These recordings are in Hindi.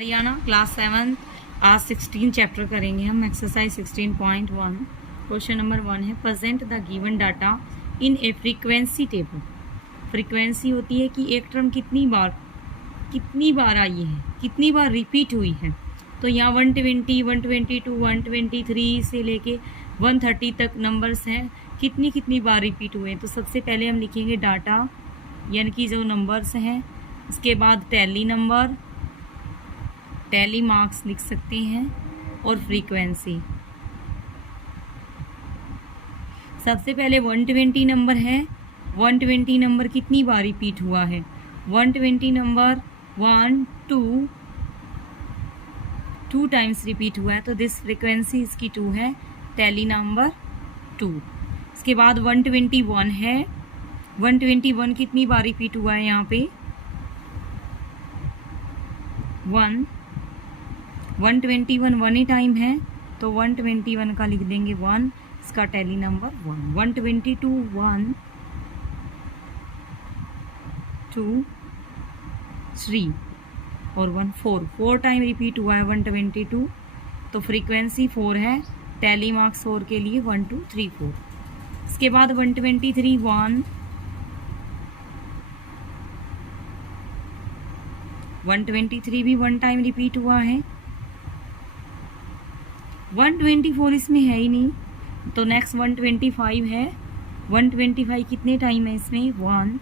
हरियाणा क्लास 7 आज 16 चैप्टर करेंगे हम। एक्सरसाइज 16.1 क्वेश्चन नंबर 1 है present the given data in A frequency table. Frequency होती है कि एक टर्म कितनी बार आई है, कितनी बार रिपीट हुई है। तो यहाँ 120, 122, 123 से लेके 130 तक नंबर्स हैं, कितनी बार रिपीट हुए हैं। तो सबसे पहले हम लिखेंगे डाटा यानी कि जो नंबर्स हैं, उसके बाद टैली नंबर, टैली मार्क्स लिख सकते हैं, और फ्रीक्वेंसी। सबसे पहले 120 नंबर है। 120 नंबर कितनी बार रिपीट हुआ है। 120 नंबर 1 2 टाइम्स रिपीट हुआ है, तो दिस फ्रीक्वेंसी इसकी 2 है, टैली नंबर 2। इसके बाद 121 है। 121 कितनी बार रिपीट हुआ है यहाँ पे 1। 121 1 ही टाइम है, तो 121 का लिख देंगे 1, इसका टैली नंबर 1। 122 1 2 3 और 1 4 टाइम रिपीट हुआ है 122, तो फ्रीक्वेंसी 4 है, टैली मार्क्स 4 के लिए 1 2 3 4। इसके बाद 123 1 123 भी 1 टाइम रिपीट हुआ है। 124 इसमें है ही नहीं, तो नेक्स्ट 125 है। 125 कितने टाइम है इसमें 1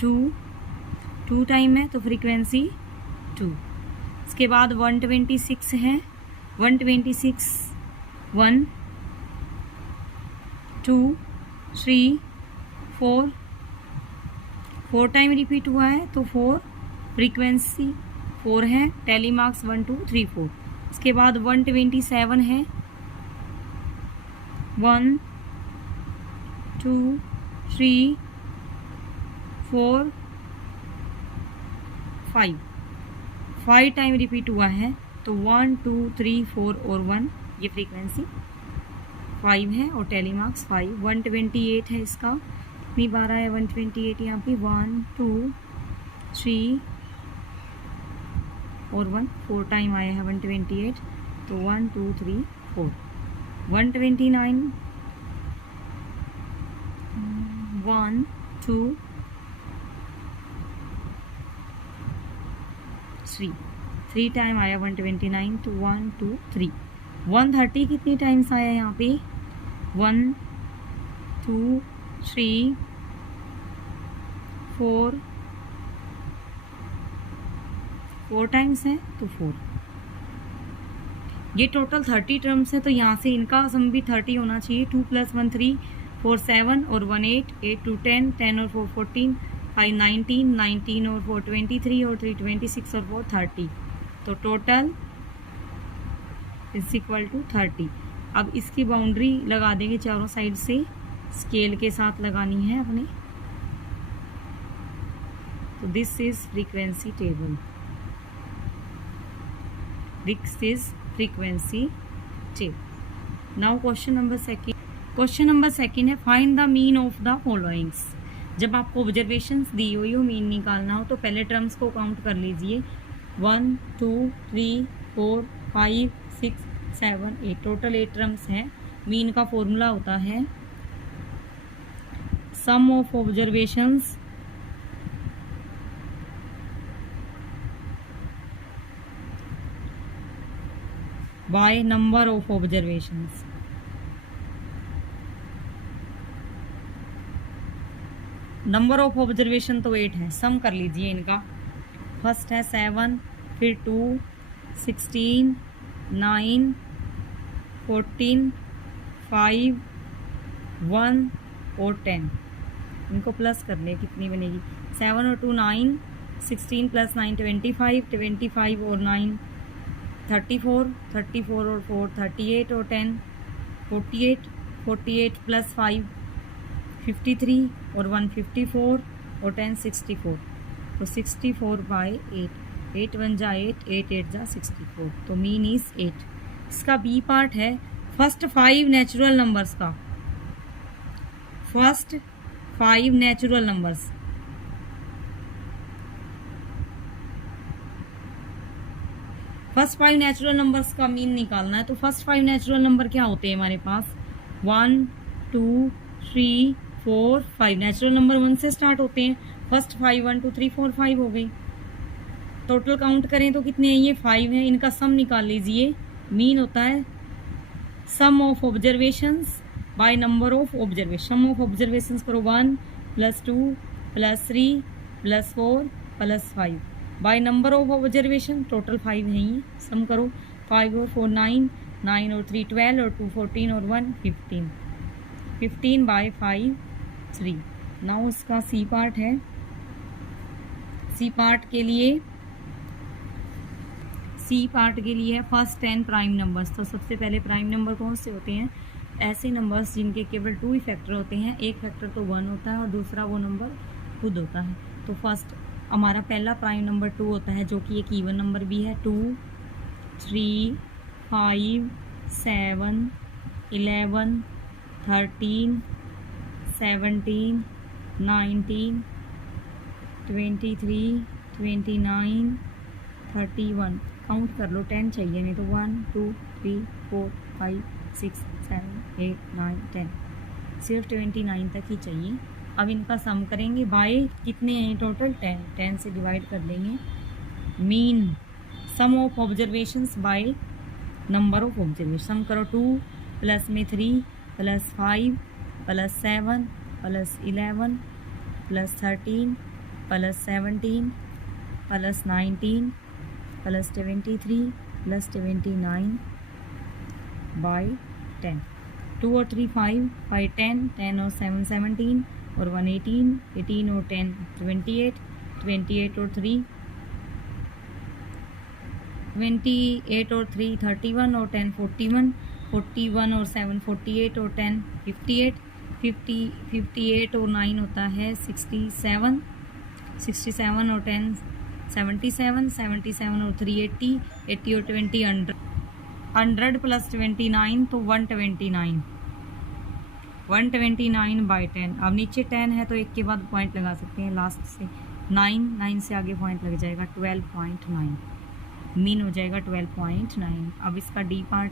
2 टाइम है, तो फ्रीक्वेंसी 2। इसके बाद 126 है। 126 1 2 3 4 टाइम रिपीट हुआ है, तो 4 फ्रीक्वेंसी 4 है, टैली मार्क्स 1 2 3 4। इसके बाद 127 है। 1 2 3 4 5 टाइम रिपीट हुआ है, तो 1 2 3 4 और 1, ये फ्रीक्वेंसी 5 है, और टैली मार्क्स 5। 128 है, इसका कितनी बार आया 128 यहाँ पे 1 2 3 और 1 4 टाइम आया है 128, तो 1 2 3 4। 129 1 2 3 टाइम आया 129, तो 1 2 3। 130 कितनी टाइम्स आया यहाँ पे 1 2 3 4 टाइम्स है, तो 4। ये टोटल 30 टर्म्स है, तो यहाँ से इनका सम भी 30 होना चाहिए। 2 + 1 3 4 7 और 1 8 8 2 10 10 और 4 14 5 19 19 और 4 23 और 3 26 और 4 30, तो टोटल = 30। अब इसकी बाउंड्री लगा देंगे चारों साइड से, स्केल के साथ लगानी है अपने। तो this is frequency table, this is frequency table. Now question number second है find the mean of the followings. जब आपको ऑब्जर्वेशंस दी हुई हो, मीन निकालना हो, तो पहले टर्म्स को काउंट कर लीजिए। 1 2 3 4 5 6 7 8, टोटल 8 टर्म्स हैं। मीन का फॉर्मूला होता है sum of observations by number of observations. Number of observation तो 8 है, सम कर लीजिए इनका। फर्स्ट है 7, फिर 2 16 9 14 5 1 और 10। इनको प्लस कर ले, कितनी बनेगी 7 और 2 9 16 + 9 25 25 और 9 34 34 और 4 38 और 10 48 48 + 5 53 और 1 54 और 10 64, तो 64/8। 8 1 जा 8 8 8 जा 64, तो मीन इज 8। इसका बी पार्ट है फर्स्ट 5 नेचुरल नंबर्स का। First 5 natural numbers first 5 natural numbers का मीन निकालना है। तो फर्स्ट 5 नेचुरल नंबर क्या होते हैं हमारे पास? 1 2 3 4 5। नेचुरल नंबर 1 से स्टार्ट होते हैं। फर्स्ट 5 1 2 3 4 5 हो गई। टोटल काउंट करें तो कितने हैं? ये 5 है। इनका सम निकाल लीजिए। मीन होता है sum of observations by number of observation. Sum of observations करो 1 + 2 + 3 + 4 + 5 bye number of observation. Total 5 है ये। सम करो 5 और 4 9, 9 और 3 12 और 2 14 और 1 15। 15 बाय 5 3। नाउ इसका सी पार्ट है। सी पार्ट के लिए फर्स्ट 10 प्राइम नंबर्स। तो सबसे पहले प्राइम नंबर कौन से होते हैं? ऐसे नंबर्स जिनके केवल 2 ही फैक्टर होते हैं। एक फैक्टर तो 1 होता है और दूसरा वो नंबर खुद होता है। तो फर्स्ट हमारा पहला प्राइम नंबर 2 होता है, जो कि एक इवन नंबर भी है। 2 3 5 7 11 13 17 19 23 29 31। काउंट कर लो, 10 चाहिए नहीं तो 1 2 3 4 5 6 7 8 9 10। सिर्फ 29 तक ही चाहिए। अब इनका सम करेंगे बाय कितने हैं टोटल? 10। 10 से डिवाइड कर देंगे। Mean sum of observations by number of observation. Sum करो 2 प्लस में 3 + 5 + 7 + 11 + 13 + 17 + 19 + 23 + 29 बाय 10। 2 और 3 5 5 10 10 और 7 17 और 1 18 18 और 10 28 28 और 3 28 और 3 31 और 10 41 41 और 7 48 और 10 58 58 और 9 होता है 67 67 और 10 77 77 और 3 80 80 और 20 100 + 29 तो 129 129 बाय 10। अब नीचे 10 है तो एक के बाद पॉइंट लगा सकते हैं लास्ट से। 9 से आगे पॉइंट लग जाएगा 12.9। मीन हो जाएगा 12.9। अब इसका डी पार्ट